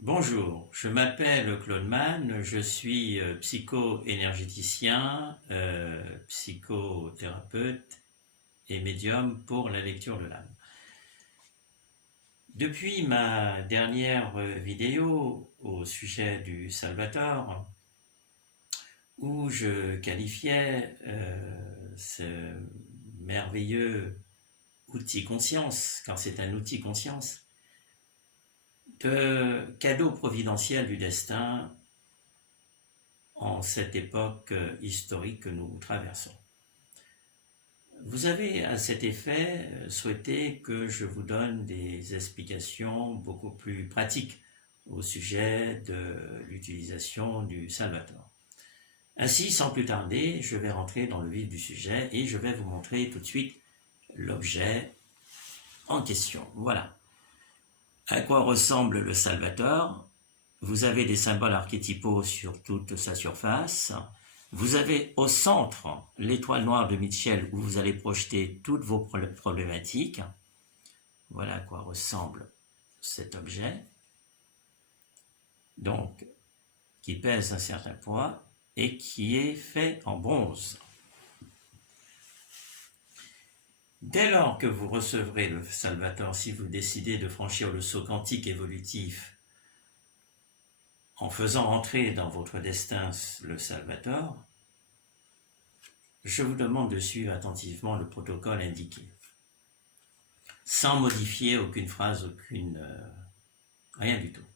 Bonjour, je m'appelle Claude Mann, je suis psycho-énergéticien, psychothérapeute et médium pour la lecture de l'âme. Depuis ma dernière vidéo au sujet du Salvator, où je qualifiais ce merveilleux outil conscience, car c'est un outil conscience, de cadeau providentiel du destin en cette époque historique que nous traversons. Vous avez à cet effet souhaité que je vous donne des explications beaucoup plus pratiques au sujet de l'utilisation du Salvator. Ainsi, sans plus tarder, je vais rentrer dans le vif du sujet et je vais vous montrer tout de suite l'objet en question. Voilà. À quoi ressemble le Salvator? Vous avez des symboles archétypaux sur toute sa surface. Vous avez au centre l'étoile noire de Mitchell où vous allez projeter toutes vos problématiques. Voilà à quoi ressemble cet objet. Donc, qui pèse un certain poids et qui est fait en bronze. Dès lors que vous recevrez le Salvator, si vous décidez de franchir le saut quantique évolutif en faisant entrer dans votre destin le Salvator, je vous demande de suivre attentivement le protocole indiqué, sans modifier aucune phrase, rien du tout.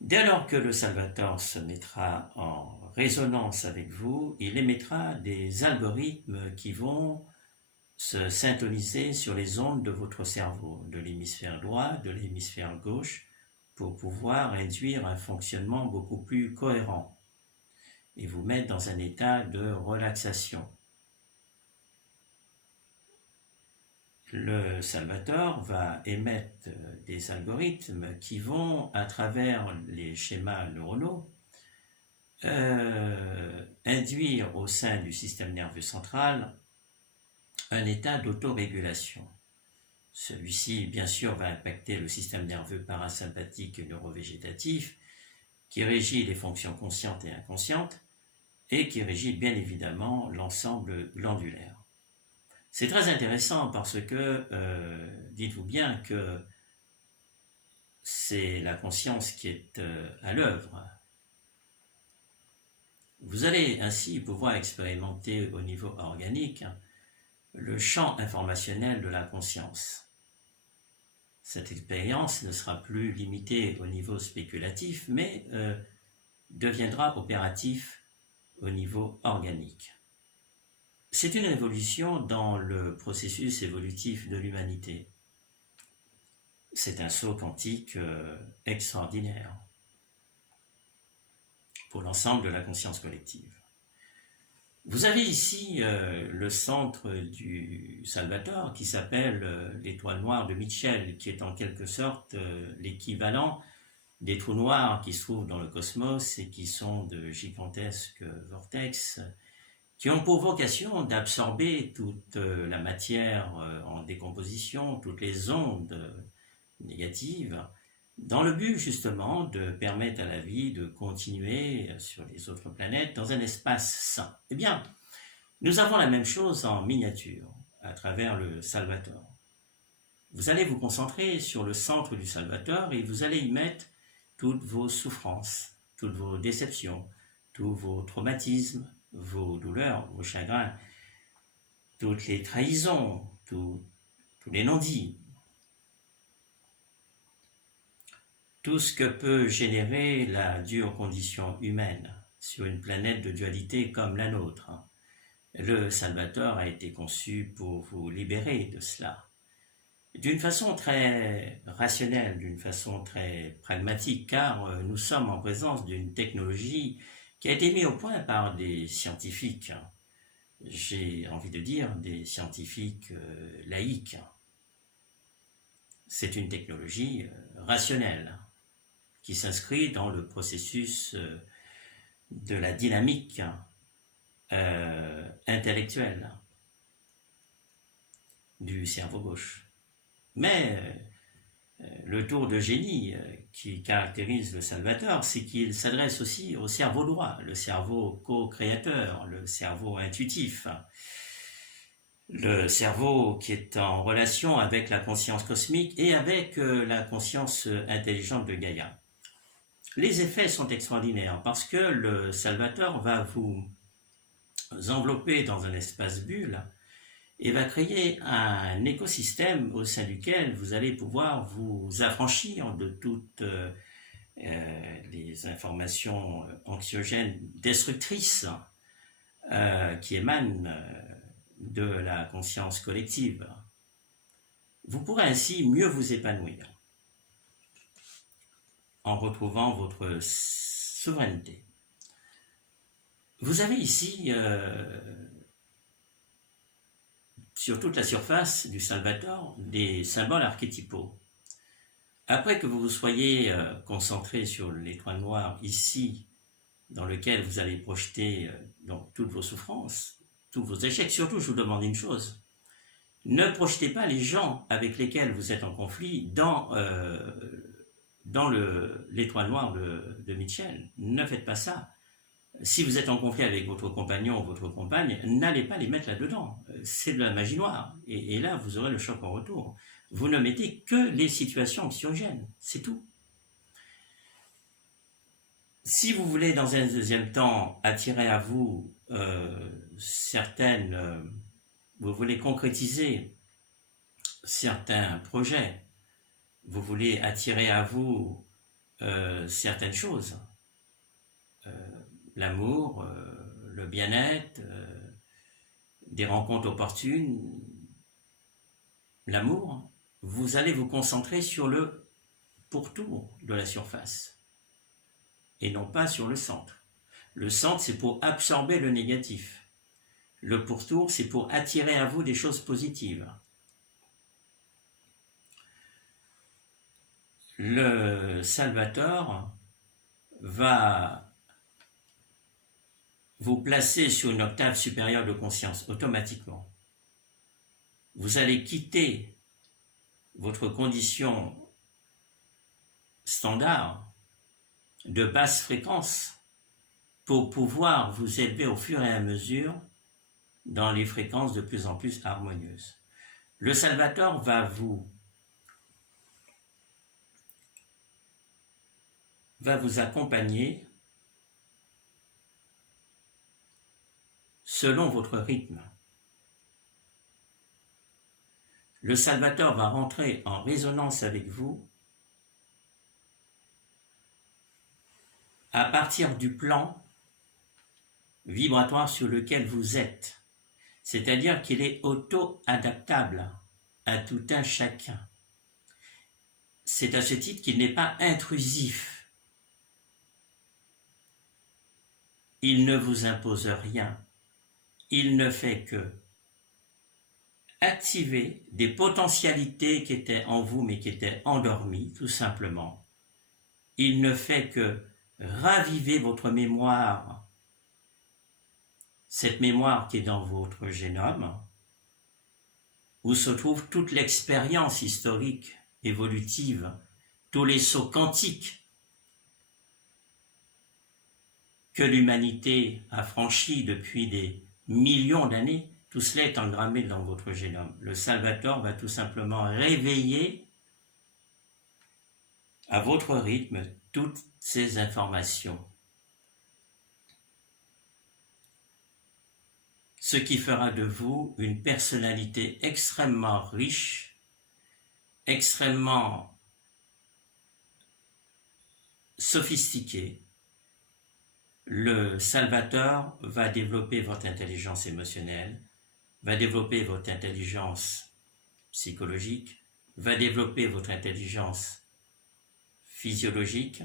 Dès lors que le Salvator se mettra en résonance avec vous, il émettra des algorithmes qui vont se syntoniser sur les ondes de votre cerveau, de l'hémisphère droit, de l'hémisphère gauche, pour pouvoir induire un fonctionnement beaucoup plus cohérent et vous mettre dans un état de relaxation. Le Salvator va émettre des algorithmes qui vont, à travers les schémas neuronaux, induire au sein du système nerveux central un état d'autorégulation. Celui-ci, bien sûr, va impacter le système nerveux parasympathique et neurovégétatif, qui régit les fonctions conscientes et inconscientes, et qui régit bien évidemment l'ensemble glandulaire. C'est très intéressant parce que, dites-vous bien que c'est la conscience qui est à l'œuvre. Vous allez ainsi pouvoir expérimenter au niveau organique le champ informationnel de la conscience. Cette expérience ne sera plus limitée au niveau spéculatif, mais deviendra opératif au niveau organique. C'est une évolution dans le processus évolutif de l'humanité. C'est un saut quantique extraordinaire pour l'ensemble de la conscience collective. Vous avez ici le centre du Salvator qui s'appelle l'étoile noire de Mitchell, qui est en quelque sorte l'équivalent des trous noirs qui se trouvent dans le cosmos et qui sont de gigantesques vortex qui ont pour vocation d'absorber toute la matière en décomposition, toutes les ondes négatives, dans le but justement de permettre à la vie de continuer sur les autres planètes dans un espace sain. Eh bien, nous avons la même chose en miniature, à travers le Salvator. Vous allez vous concentrer sur le centre du Salvator et vous allez y mettre toutes vos souffrances, toutes vos déceptions, tous vos traumatismes, vos douleurs, vos chagrins, toutes les trahisons, tous les non-dits, tout ce que peut générer la dure condition humaine sur une planète de dualité comme la nôtre. Le Salvator a été conçu pour vous libérer de cela, d'une façon très rationnelle, d'une façon très pragmatique, car nous sommes en présence d'une technologie qui a été mise au point par des scientifiques, j'ai envie de dire des scientifiques laïques. C'est une technologie rationnelle, qui s'inscrit dans le processus de la dynamique intellectuelle du cerveau gauche. Mais le tour de génie qui caractérise le Salvator, c'est qu'il s'adresse aussi au cerveau droit, le cerveau co-créateur, le cerveau intuitif, le cerveau qui est en relation avec la conscience cosmique et avec la conscience intelligente de Gaïa. Les effets sont extraordinaires parce que le Salvator va vous envelopper dans un espace bulle et va créer un écosystème au sein duquel vous allez pouvoir vous affranchir de toutes les informations anxiogènes destructrices qui émanent de la conscience collective. Vous pourrez ainsi mieux vous épanouir en retrouvant votre souveraineté. Vous avez ici, sur toute la surface du Salvator, des symboles archétypaux. Après que vous vous soyez concentré sur l'étoile noire ici, dans lequel vous allez projeter donc, toutes vos souffrances, tous vos échecs, surtout je vous demande une chose, ne projetez pas les gens avec lesquels vous êtes en conflit dans l'étoile noire de Mitchell. Ne faites pas ça. Si vous êtes en conflit avec votre compagnon ou votre compagne, n'allez pas les mettre là-dedans. C'est de la magie noire. Et là, vous aurez le choc en retour. Vous ne mettez que les situations anxiogènes. C'est tout. Si vous voulez, dans un deuxième temps, attirer à vous vous voulez concrétiser certains projets, vous voulez attirer à vous certaines choses, l'amour, le bien-être, des rencontres opportunes, l'amour, vous allez vous concentrer sur le pourtour de la surface et non pas sur le centre. Le centre, c'est pour absorber le négatif. Le pourtour, c'est pour attirer à vous des choses positives. Le Salvator va vous placer sur une octave supérieure de conscience automatiquement. Vous allez quitter votre condition standard de basse fréquence pour pouvoir vous élever au fur et à mesure dans les fréquences de plus en plus harmonieuses. Le Salvator va vous accompagner selon votre rythme. Le Salvator va rentrer en résonance avec vous à partir du plan vibratoire sur lequel vous êtes. C'est-à-dire qu'il est auto-adaptable à tout un chacun. C'est à ce titre qu'il n'est pas intrusif. Il ne vous impose rien. Il ne fait que activer des potentialités qui étaient en vous mais qui étaient endormies, tout simplement. Il ne fait que raviver votre mémoire, cette mémoire qui est dans votre génome, où se trouve toute l'expérience historique, évolutive, tous les sauts quantiques que l'humanité a franchis depuis des millions d'années, tout cela est engrammé dans votre génome. Le Salvator va tout simplement réveiller à votre rythme toutes ces informations. Ce qui fera de vous une personnalité extrêmement riche, extrêmement sophistiquée. Le Salvator va développer votre intelligence émotionnelle, va développer votre intelligence psychologique, va développer votre intelligence physiologique.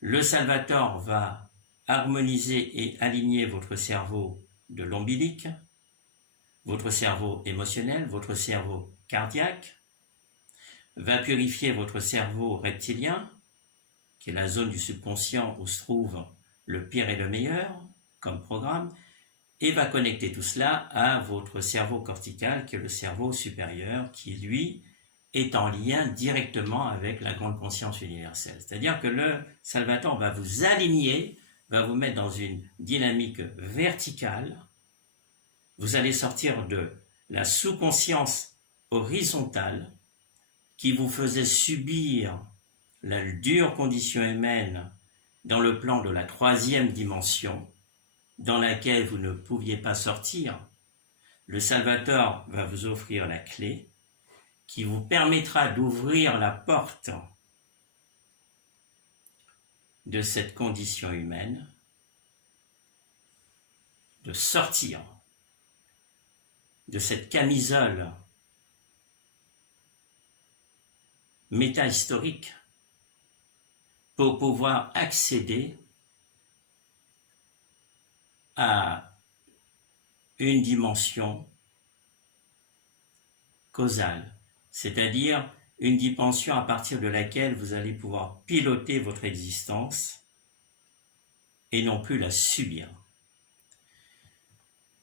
Le Salvator va harmoniser et aligner votre cerveau de l'ombilique, votre cerveau émotionnel, votre cerveau cardiaque, va purifier votre cerveau reptilien, qui est la zone du subconscient où se trouve le pire et le meilleur comme programme, et va connecter tout cela à votre cerveau cortical, qui est le cerveau supérieur, qui lui est en lien directement avec la grande conscience universelle. C'est-à-dire que le Salvator va vous aligner, va vous mettre dans une dynamique verticale. Vous allez sortir de la sous-conscience horizontale qui vous faisait subir la dure condition humaine dans le plan de la troisième dimension, dans laquelle vous ne pouviez pas sortir. Le Salvator va vous offrir la clé qui vous permettra d'ouvrir la porte de cette condition humaine, de sortir de cette camisole métahistorique pour pouvoir accéder à une dimension causale, c'est-à-dire une dimension à partir de laquelle vous allez pouvoir piloter votre existence et non plus la subir.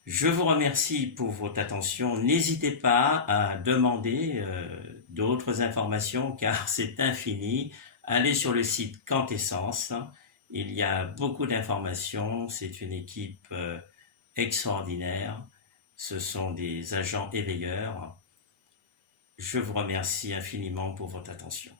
Je vous remercie pour votre attention. N'hésitez pas à demander d'autres informations car c'est infini. Allez sur le site Quantessence. Il y a beaucoup d'informations. C'est une équipe extraordinaire. Ce sont des agents éveilleurs. Je vous remercie infiniment pour votre attention.